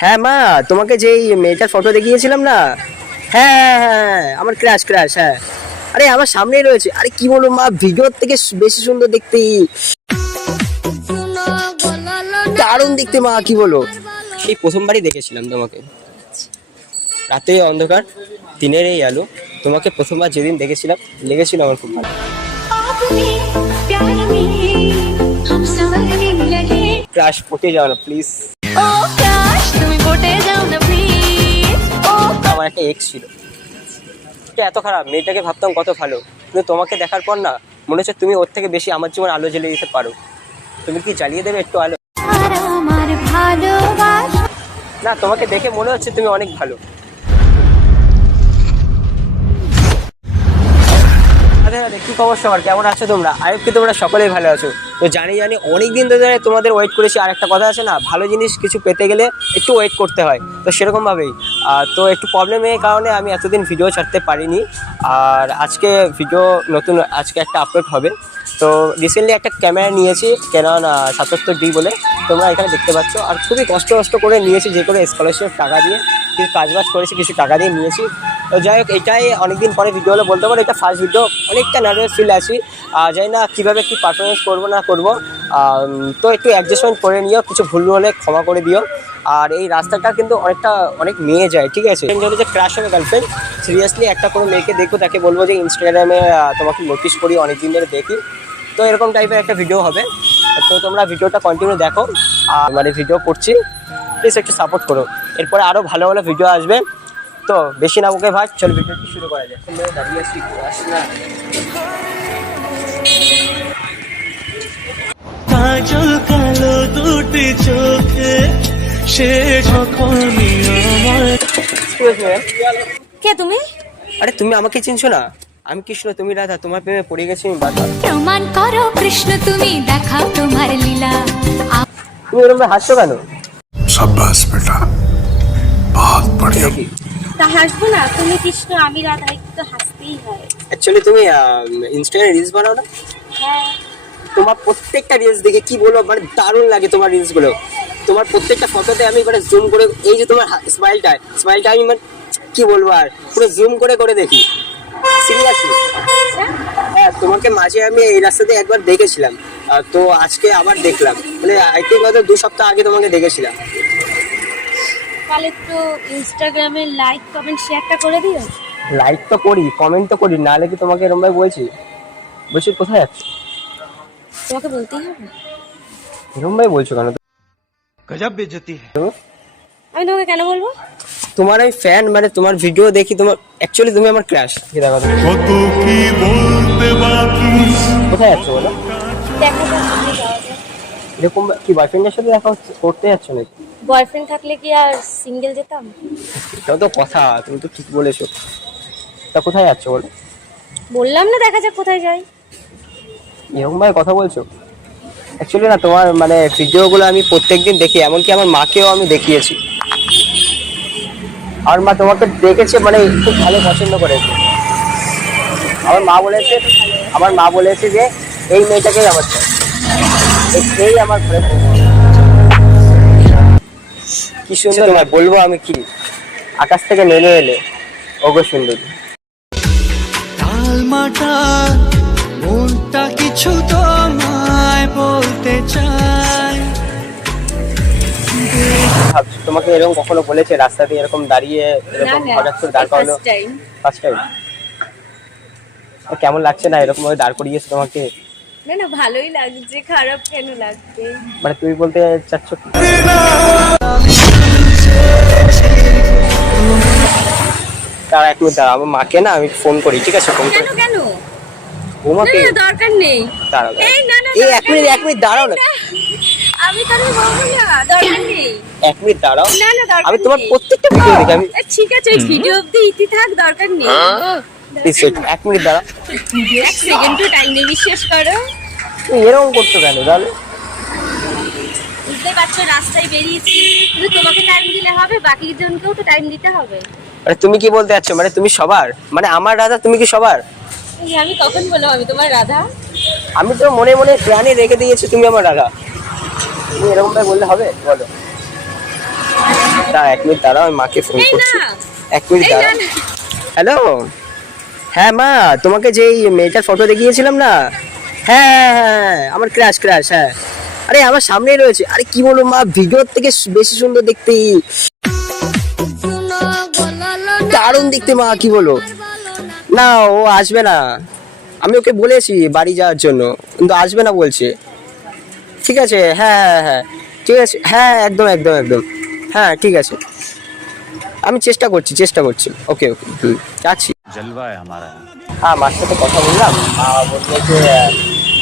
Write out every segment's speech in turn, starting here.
হ্যাঁ মা তোমাকে যেই মেয়েটার ফটো দেখিয়েছিলাম না? হ্যাঁ হ্যাঁ হ্যাঁ, হ্যাঁ আমার ক্র্যাশ ক্র্যাশ হ্যাঁ। আরে আমার সামনেই রয়েছে। আরে কি বলব মা ভিডিওর থেকে বেশি সুন্দর দেখতে। দারুণ দেখতে মা কি বলো সেই প্রথমবারই দেখেছিলাম তোমাকে। রাতে অন্ধকার দিনের এই আলো। তোমাকে প্রথমবার যেদিন দেখেছিলাম লেগেছিল আমার খুব ভালো। ক্রাশ পটে যাও না প্লিজ তুমি পটে যাও না প্লিজ ও আমার একটা এক্স ছিল। এটা এত খারাপ মেয়েটাকে ভাবতাম কত ভালো। কিন্তু তোমাকে দেখার পর না মনে হচ্ছে তুমি ওর থেকে বেশি আমার জীবন আলো জ্বেলে দিতে পারো। তুমি কি জ্বালিয়ে দেবে একটু আলো? না তোমাকে দেখে মনে হচ্ছে তুমি অনেক ভালো। আরে আরে কি খবর সবার, কেমন আছো তোমরা? আয়ব কি তোমরা সকলেই ভালো আছো। তো জানি জানি অনেক দিন ধরে তোমাদের ওয়েট করেছি, আর একটা কথা আছে না, ভালো জিনিস কিছু পেতে গেলে একটু ওয়েট করতে হয়। তো সেরকমভাবেই। তো একটু প্রবলেমের কারণে আমি এতদিন ভিডিও ছাড়তে পারিনি। আর আজকে ভিডিও নতুন, আজকে একটা আপলোড হবে। তো রিসেন্টলি একটা ক্যামেরা নিয়েছি ক্যানন সাতাত্তর ডি বলে। তোমরা এখানে দেখতে পাচ্ছ। আর খুবই কষ্ট কষ্ট করে নিয়েছি, যে করে স্কলারশিপ টাকা দিয়ে। কিছু কাজবাজ করেছি, কিছু টাকা দিয়ে নিয়েছি। তো যাই হোক, এটাই অনেকদিন পরে ভিডিও হলে। বলতে পারো, এটা ফার্স্ট ভিডিও অনেকটা নার্ভাস ফিল আছি। জানি না কীভাবে কী পারফরমেন্স করব, না করব। তো একটু অ্যাডজাস্টমেন্ট করে নিও, কিছু ভুল হলে ক্ষমা করে দিও। আর এই রাস্তাটা কিন্তু অনেকটা, অনেক মেয়ে যায়, ঠিক আছে? যদি যে ক্রাশ হবে গার্লফ্রেন্ড সিরিয়াসলি একটা কোনো মেয়েকে দেখো তাকে বলব যে ইনস্টাগ্রামে তোমাকে নোটিস করি অনেক দিন ধরে দেখি। তো এরকম টাইপের একটা ভিডিও হবে। তো তোমরা ভিডিওটা কন্টিনিউ দেখো। আর মানে ভিডিও করছি প্লিজ একটু সাপোর্ট করো। এরপরে আরও ভালো ভালো ভিডিও আসবে। তো বেশি না ওকে ভাই, চল ভিডিওটি শুরু করা যায় দাঁড়িয়ে আসছি কাজল কালো দুটি চোখে সে যখনই কে তুমি? আরে তুমি আমাকে চিনছো না? আমি কৃষ্ণ তুমি রাধা তোমার প্রেমে পড়ে গেছি আমি বাধা। প্রমাণ করো কৃষ্ণ তুমি দেখাও তোমার লীলা। তুমি এরকম হাসছো কেন? সাব্বাস বেটা। বহুত বড়িয়া তা হাসবো না। তুমি কৃষ্ণ আমি রাধা একটু তো হাসতেই হয়। অ্যাকচুয়ালি তুমি ইনস্টাগ্রামে রিলস বানাও না? হ্যাঁ। তোমার প্রত্যেকটা রিলস দেখে কি বলব মানে দারুণ লাগে তোমার রিলসগুলো। তোমার প্রত্যেকটা ফটোতে আমি মানে জুম করে এই যে তোমার স্মাইলটা স্মাইলটা আমি মানে কি বলব আর পুরো জুম করে করে দেখি। সিরিয়াসলি হ্যাঁ তোমাকে মাঝে আমি এই রাস্তাতে একবার দেখেছিলাম। তো আজকে আবার দেখলাম। মানে আই থিঙ্ক হয়তো দু সপ্তাহ আগে তোমাকে দেখেছিলাম। তাহলে একটু ইনস্টাগ্রামে লাইক কমেন্ট শেয়ারটা করে দিও। লাইক তো করি কমেন্ট তো করি নাহলে কি তোমাকে এরম ভাই বলছি? বলছি কোথায় যাচ্ছ তোমাকে বলতেই হবে। এরম ভাই বলছো কেন? গজব বেজতি আমি তোমাকে কেন বলব? তোমার আমি ফ্যান মানে তোমার ভিডিও দেখি তোমার অ্যাকচুয়ালি তুমি আমার ক্রাশ দেখো তো। কত কি বলতে বাকি কোথায় যাচ্ছ বলো? দেখা যাক কি এরকম কি বয়ফ্রেন্ডের সাথে দেখা হচ্ছে- করতে যাচ্ছ নাকি? বয়ফ্রেন্ড থাকলে কি আর সিঙ্গেল যেতাম? এটাও তো কথা তুমি তো ঠিক বলেছ। তা কোথায় যাচ্ছ বলো? বললাম না দেখা যাক কোথায় যাই। এরকম ভাবে কথা বলছো? অ্যাকচুয়ালি না তোমার মানে ভিডিওগুলো আমি প্রত্যেকদিন দেখি এমনকি আমার মাকেও আমি দেখিয়েছি। আমার মা তোমাকে দেখেছে মানে খুব ভালো পছন্দ করেছে। আমার মা বলেছে আমার মা বলেছে যে এই মেয়েটাকেই আমার চাই। এই- আমার ঘরে কি সুন্দর তোমার বলব আমি কি? আকাশ থেকে নেমে এলে। ওগো সুন্দরী। মনটা কিছু তোমায় বলতে চায়। ভাবছ তোমাকে এরকম কখনো বলেছে রাস্তা দিয়ে এরকম দাঁড়িয়ে এরকম হঠাৎ করে দাঁড় করানো? ফার্স্ট টাইম কেমন লাগছে না এরকম ভাবে দাঁড় করিয়েছে তোমাকে? না না ভালোই লাগছে খারাপ কেন লাগবে মানে তুমি বলতে চাচ্ছ? দাঁড়া এক মিনিট দাঁড়া আমার মাকে না আমি ফোন করি ঠিক আছে? ফোন কেন কেন? না, দরকার নেই। দাঁড়াও এই না না এই এক মিনিট এক মিনিট দাঁড়াও না। আমি তোর বলব না দরকার নেই। এক মিনিট দাঁড়াও। না না দরকার আমি তোমার প্রত্যেকটা ভিডিও দেখি আমি ঠিক আছে ভিডিও অব্দি ইতি থাক দরকার নেই। এক মিনিট দাঁড়াও। এক সেকেন্ড তো টাইম নেই বিশ্বাস করো। তুমি এরকম করছ কেন তাহলে? বুঝতে পারছ রাস্তায় বেরিয়েছি। শুধু তোমাকে টাইম দিলে হবে বাকি জনকেও তো টাইম দিতে হবে। মানে তুমি কি বলতে চাচ্ছ মানে তুমি সবার? মানে আমার রাধা তুমি কি সবার? আমি কখন বললাম আমি তোমার রাধা? আমি তো মনে মনে প্রাণী রেখে দিয়েছি তুমি আমার রাধা। তুমি এরকম ভাবে বললে হবে? বলো। তা এক মিনিট দাঁড়াও আমি মাকে ফোন করছি। এক মিনিট দাঁড়াও। হ্যালো হ্যাঁ মা তোমাকে যেই মেয়েটার ফটো দেখিয়েছিলাম না? হ্যাঁ হ্যাঁ হ্যাঁ হ্যাঁ, আমার ক্র্যাশ ক্র্যাশ হ্যাঁ। আরে আমার সামনেই রয়েছে। আরে কি বলব মা ভিডিওর থেকে বেশি সুন্দর দেখতে। দারুণ দেখতে মা কি বলো না ও আসবে না। আমি ওকে বলেছি বাড়ি যাওয়ার জন্য কিন্তু আসবে না বলছে। ঠিক আছে হ্যাঁ হ্যাঁ হ্যাঁ ঠিক আছে হ্যাঁ একদম একদম একদম। হ্যাঁ ঠিক আছে। আমি চেষ্টা করছি চেষ্টা করছি। ওকে ওকে হুম যাচ্ছি। হ্যাঁ মার সাথে কথা বললাম। মা বলল যে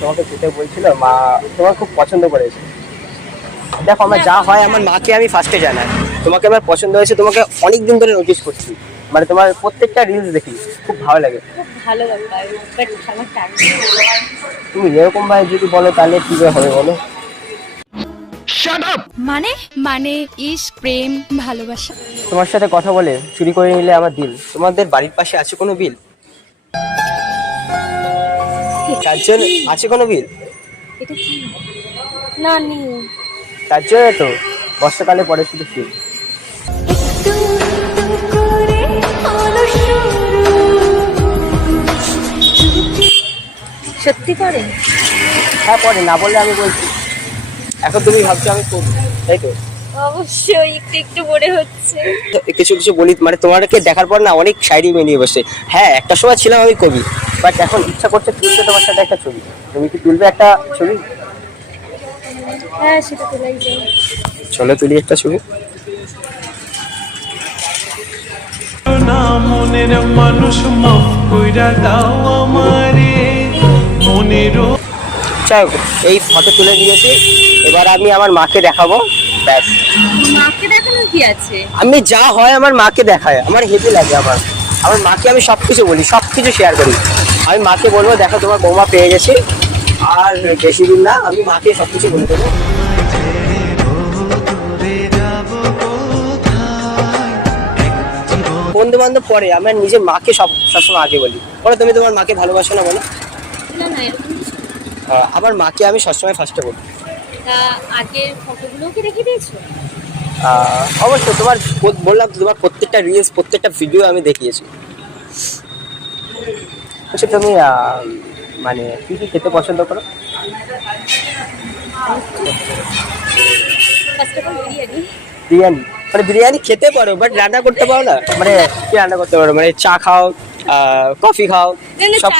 তোমাকে যেতে বলছিল মা তোমার খুব পছন্দ করেছে। দেখো আমার যা হয় আমার মাকে আমি ফার্স্টে জানাই। তোমাকে আমার পছন্দ হয়েছে তোমাকে অনেক দিন ধরে নোটিস করছি। মানে তোমার প্রত্যেকটা রিলস দেখি খুব ভালো লাগে। খুব ভালো তুমি এরকম ভাই যদি বলো তাহলে কি হবে বলো? মানে? মানে ইস প্রেম ভালোবাসা। তোমার সাথে কথা বলে চুরি করে নিলে আমার দিল তোমাদের বাড়ির পাশে আছে কোনো বিল চারজন আছে কোনো বিল না নেই। তার জন্য তো। বর্ষাকালে পরে শুধু ফিল সত্যি করে? হ্যাঁ পরে না বললে আমি বলছি। এখন তুমি ভাবছ আমি করব তাই তো? অবশ্যই একটু একটু মনে হচ্ছে। কিছু কিছু বলি মানে তোমাকে দেখার পর না অনেক শায়রি বেরিয়ে বসে। হ্যাঁ একটা সময় ছিলাম আমি কবি বাট এখন ইচ্ছা করছে তুলতে তোমার সাথে একটা ছবি। তুমি কি তুলবে একটা ছবি? হ্যাঁ সেটা তোলাই যায় চলো তুলি একটা ছবি। না মনের মানুষ মাফ কইরা দাও আমারে। যাই হোক, এই ফটো তুলে দিয়েছি এবার আমি আমার মাকে দেখাবো। ব্যাস। মাকে দেখানোর কি আছে? আমি যা হয় আমার মাকে দেখায়। আমার হেভি লাগে আমার। আমার মাকে আমি সব কিছু বলি সব কিছু শেয়ার করি। আমি মাকে বলব দেখো তোমার বৌমা পেয়ে গেছে। আর বেশি দিন না আমি মাকে সব কিছু বলে দেবো। বন্ধু বান্ধব পরে আমার নিজের মাকে সব সবসময় আগে বলি। বলো তুমি তোমার মাকে ভালোবাসো না বলো। না না এরকম কিছু আমার মাকে আমি সবসময় ফার্স্টে বলি। তা আগের ফটোগুলোও কি রেখে দিয়েছ? আহ, অবশ্যই তোমার বললাম তো, তোমার প্রত্যেকটা রিলস প্রত্যেকটা ভিডিও আমি দেখিয়েছি। আচ্ছা তুমি আহ, মানে কি কি খেতে পছন্দ করো? First of all biryani. Biryani. মানে বিরিয়ানি খেতে পারো বাট রান্না করতে পারো না। মানে কি রান্না করতে পারো? মানে চা খাও কফি খাও সব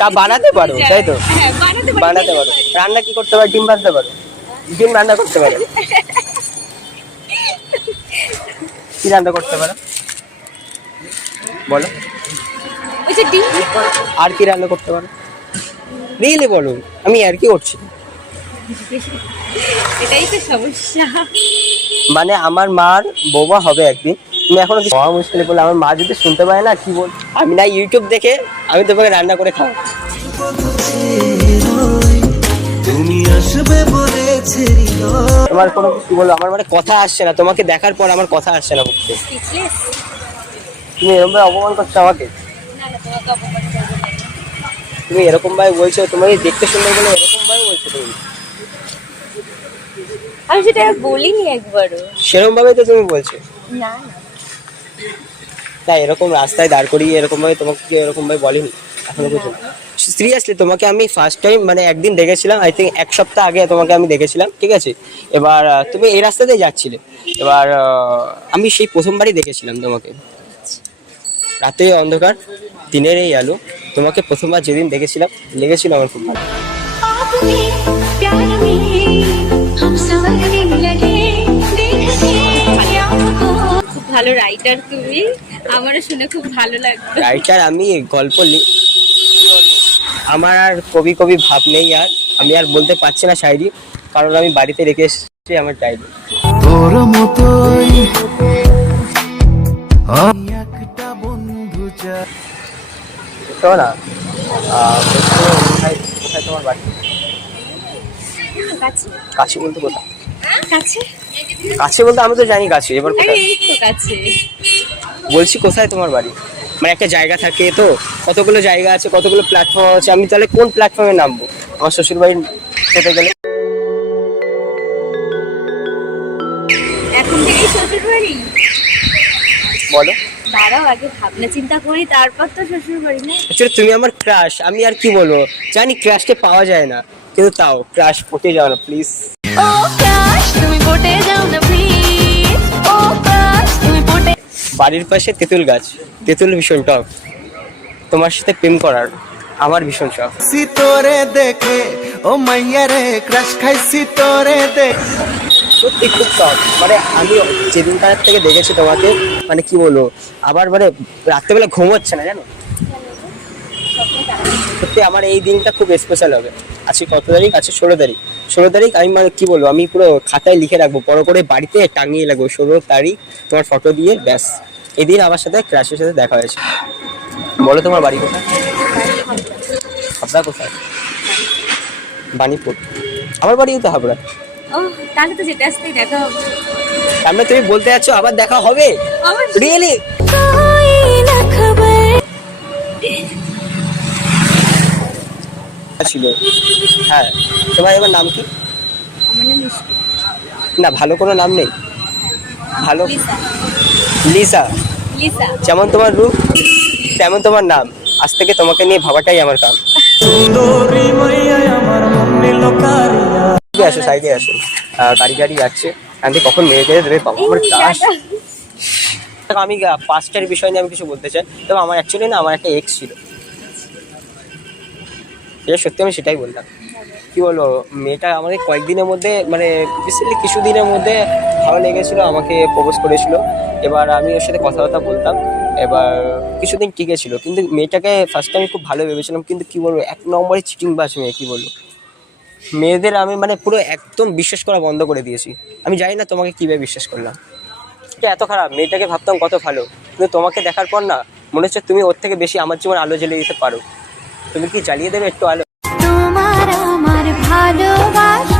চা বানাতে পারো তাই তো? হ্যাঁ, বানাতে পারি, বানাতে রান্না কি করতে পারো? ডিম ভাজতে পারো? ডিম রান্না করতে পারো? কি রান্না করতে পারো? বলো। আর কি রান্না করতে পারো? রিয়েলি বলো। আমি আর কি করছি? এটাই তো সমস্যা। মানে আমার মার বৌমা হবে একদিন। তুমি এখনও কিছু হওয়া মুশকিল বলে আমার মা যদি শুনতে পারে না কি বল? আমি না ইউটিউব দেখে আমি তোমাকে রান্না করে খাও তুমি তোমার কোনো কি বলো? আমার মানে কথা আসছে না। তোমাকে দেখার পর আমার কথা আসছে না স্পিচলেস তুমি এরকম ভাবে অপমান করছ আমাকে? তুমি এরকম ভাবে বলছো তোমাকে দেখতে সুন্দর বলে এরকম ভাবে বলছো তুমি? আমি সেটা বলিনি একবারও। সেরকম ভাবে তো তুমি বলছো। না না। না এরকম রাস্তায় দাঁড় করিয়ে এরকম ভাবে তোমাকে কি এরকম ভাবে বলেনি এখনো পর্যন্ত সিরিয়াসলি তোমাকে আমি ফার্স্ট টাইম মানে একদিন দেখেছিলাম আই থিঙ্ক এক সপ্তাহ আগে তোমাকে আমি দেখেছিলাম ঠিক আছে এবার আহ, তুমি এই রাস্তাতেই যাচ্ছিলে এবার আহ, আমি সেই প্রথমবারই দেখেছিলাম তোমাকে রাতে অন্ধকার দিনের এই আলো তোমাকে প্রথমবার যেদিন দেখেছিলাম লেগেছিল আমার খুব ভালো আপনি प्यार में हम संवरने लगे देखते आपको খুব ভালো রাইটার তুমি। আমারও শুনে খুব ভালো লাগতো রাইটার আমি গল্প লি আমার আর কবি কবি ভাব নেই আর। আমি আর বলতে পারছি না শায়রি কারণ আমি বাড়িতে রেখে এসেছি আমার ডায়েরি তোর মতোই আমি একটা বন্ধু চাই না কোথায় কোথায় তোমার বাড়ি? কাছে। কাছে বলতে কোথায়? কাছে? কাছে বলতে আমি তো জানি কাছে এবার কাছে বলছি কোথায় তোমার বাড়ি? মানে একটা জায়গা থাকে তো কতগুলো জায়গা আছে কতগুলো প্ল্যাটফর্ম আছে আমি তাহলে কোন প্ল্যাটফর্মে নামবো? আমার শ্বশুর বাড়ি যেতে গেলে। এখন থেকেই শ্বশুর বাড়ি বলো। দাঁড়াও আগে ভাবনা চিন্তা করি তারপর তো শ্বশুর বাড়ি না তুমি আমার ক্রাশ আমি আর কি বলব? জানি ক্রাশকে পাওয়া যায় না কিন্তু তাও ক্রাশ পটে যাও না প্লিজ পটে যাও না প্লিজ ও ক্রাশ তুমি পটে বাড়ির পাশে তেঁতুল গাছ। তেঁতুল ভীষণ টক। তোমার সাথে প্রেম করার আমার ভীষণ শখ। সি তোরে দেখে ও মাইয়া রে ক্রাশ খাইছি তোরে দেখ। সত্যি খুব টক। মানে আমি যেদিনকার থেকে দেখেছি তোমাকে মানে কি বলব আবার মানে রাত্রেবেলা ঘুম হচ্ছে না জানো? সত্যি আমার এই দিনটা খুব স্পেশাল হবে। আজকে কত তারিখ? আছে ষোলো তারিখ। ষোলো তারিখ আমি মানে কি বলব আমি পুরো খাতায় লিখে রাখব। বড় করে বাড়িতে টাঙিয়ে রাখব ষোলো তারিখ তোমার ফটো দিয়ে ব্যাস। এদিন আমার সাথে ক্রাশের সাথে দেখা হয়েছে। বলো তোমার বাড়ি কোথায়? হাবড়া কোথায়? বাণীপুর আমার বাড়িও তো হাবড়া। ও তাহলে তো যেটা আসতেই দেখা হবে। তার মানে তুমি বলতে যাচ্ছ আবার দেখা হবে। রিয়েলি ছিল। হ্যাঁ তোমার এবার নাম কি? আমার নাম মিষ্টি। না ভালো কোনো নাম নেই? ভালো লিসা। যেমন তোমার রূপ তেমন তোমার নাম। আজ থেকে তোমাকে নিয়ে ভাবাটাই আমার কাম। সুন্দরী মাইয়া আমার মন নিল কারিয়া সাইডে আসো সাইডে আসো। গাড়ি গাড়ি যাচ্ছে। আমি কখন মেরে গেলে দেবে? বাবা আমার ক্লাস আমি পাস্টের বিষয় নিয়ে আমি কিছু বলতে চাই। তবে আমার অ্যাকচুয়ালি না আমার একটা এক্স ছিল। এটা সত্যি আমি সেটাই বললাম। কি বলব, মেয়েটা আমাকে কয়েকদিনের মধ্যে মানে কিছু দিনের মধ্যে ভালো লেগেছিলো, আমাকে প্রপোজ করেছিল। এবার আমি ওর সাথে কথাবার্তা বলতাম। এবার কিছুদিন টিকে ছিল কিন্তু মেয়েটাকে ফার্স্ট আমি খুব ভালো ভেবেছিলাম, কিন্তু কি বলব, এক নম্বরে চিটিং বাস মেয়ে, কী বলব। মেয়েদের আমি মানে পুরো একদম বিশ্বাস করা বন্ধ করে দিয়েছি। আমি জানি না তোমাকে কীভাবে বিশ্বাস করলাম। এটা এত খারাপ, মেয়েটাকে ভাবতাম কত ভালো। কিন্তু তোমাকে দেখার পর না, মনে হচ্ছে তুমি ওর থেকে বেশি আমার জীবন আলো জ্বেলে দিতে পারো। তুমি কি জ্বালিয়ে দেবে একটু আলো? তোমার আমার ভালোবাসা।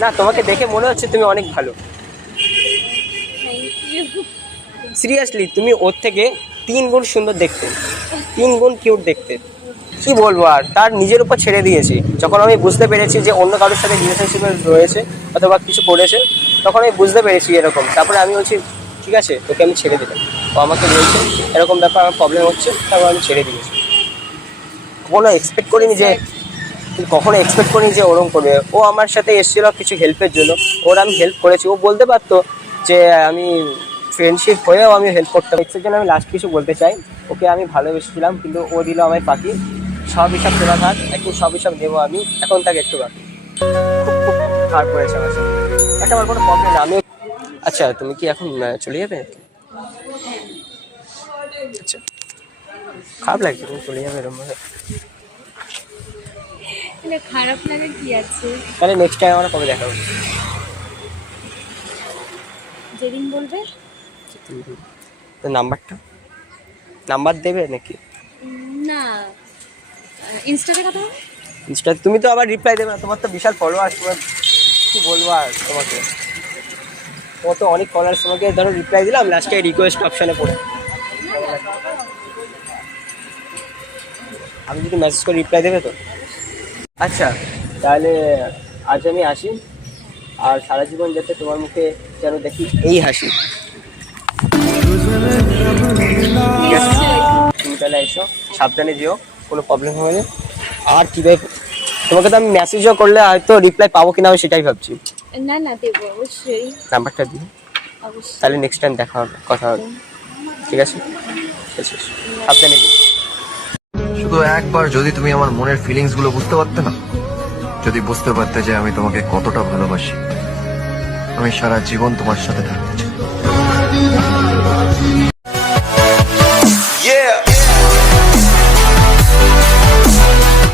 না তোমাকে দেখে মনে হচ্ছে তুমি অনেক ভালো। সিরিয়াসলি তুমি ওর থেকে তিন গুণ সুন্দর দেখতে। তিন গুণ কিউট দেখতে। কি বলব আর? তার নিজের উপর ছেড়ে দিয়েছি। যখন আমি বুঝতে পেরেছি যে অন্য কারোর সাথে রিলেশনশিপে রয়েছে অথবা কিছু করেছে তখন আমি বুঝতে পেরেছি এরকম। তারপরে আমি বলছি ঠিক আছে তোকে আমি ছেড়ে দিলাম। ও আমাকে বলছে এরকম ব্যাপার আমার প্রবলেম হচ্ছে তারপর আমি ছেড়ে দিয়েছি। কখনো এক্সপেক্ট করিনি যে, কখনো এক্সপেক্ট করিনি যে ওরম করবে। ও আমার সাথে এসেছিল কিছু হেল্পের জন্য। ওর আমি হেল্প করেছি। ও বলতে পারতো যে, আমি ফ্রেন্ডশিপ হয়েও আমি হেল্প করতে এক্সের জন্য আমি লাস্ট কিছু বলতে চাই। ওকে আমি ভালোবেসেছিলাম, কিন্তু ও দিল আমায় পাখি। সব হিসাব তোলা থাক একটু সব হিসাব নেব আমি। এখন তাকে একটু বাকি। খুব খুব খারাপ করেছে আমার সাথে। একটা আমার কোনো প্রবলেম আমি আচ্ছা তুমি কি এখন চলে যাবে? আচ্ছা। খারাপ লাগছে তুমি চলে যাবে এরকম খারাপ লাগে কি আছে? তাহলে নেক্সট টাইম আমরা কবে দেখা হবে? যেদিন বলবে? তো নাম্বারটা? নাম্বার দেবে নাকি? না ইনস্টাতে কথা ইনস্টা তুমি তো আবার রিপ্লাই দেবে না তোমার তো বিশাল ফলোয়ার তোমার কি বলব আর তোমাকে? তোমার তো অনেক কলার তোমাকে ধরো রিপ্লাই দিলাম লাস্টে রিকোয়েস্ট অপশানে পড়ে। আমি যদি মেসেজ করে রিপ্লাই দেবে তো? আচ্ছা। তাহলে আজ আমি আসি আর সারা জীবন যাতে তোমার মুখে যেন দেখি এই হাসি। ঠিক আছে তুমি তাহলে এসো সাবধানে যেও কোনো প্রবলেম হবে না। আর কীভাবে তোমাকে তো আমি মেসেজও করলে হয়তো রিপ্লাই পাবো কিনা আমি সেটাই ভাবছি। না না দেবো অবশ্যই। নাম্বারটা দিই তাহলে নেক্সট টাইম দেখা হবে কথা হবে। ঠিক আছে? ঠিক আছে সাবধানে যেও। শুধু একবার যদি তুমি আমার মনের ফিলিংসগুলো বুঝতে পারতে না, যদি বুঝতে পারতে যে আমি তোমাকে কতটা ভালোবাসি, আমি সারা জীবন তোমার সাথে থাকতে চাই Yeah!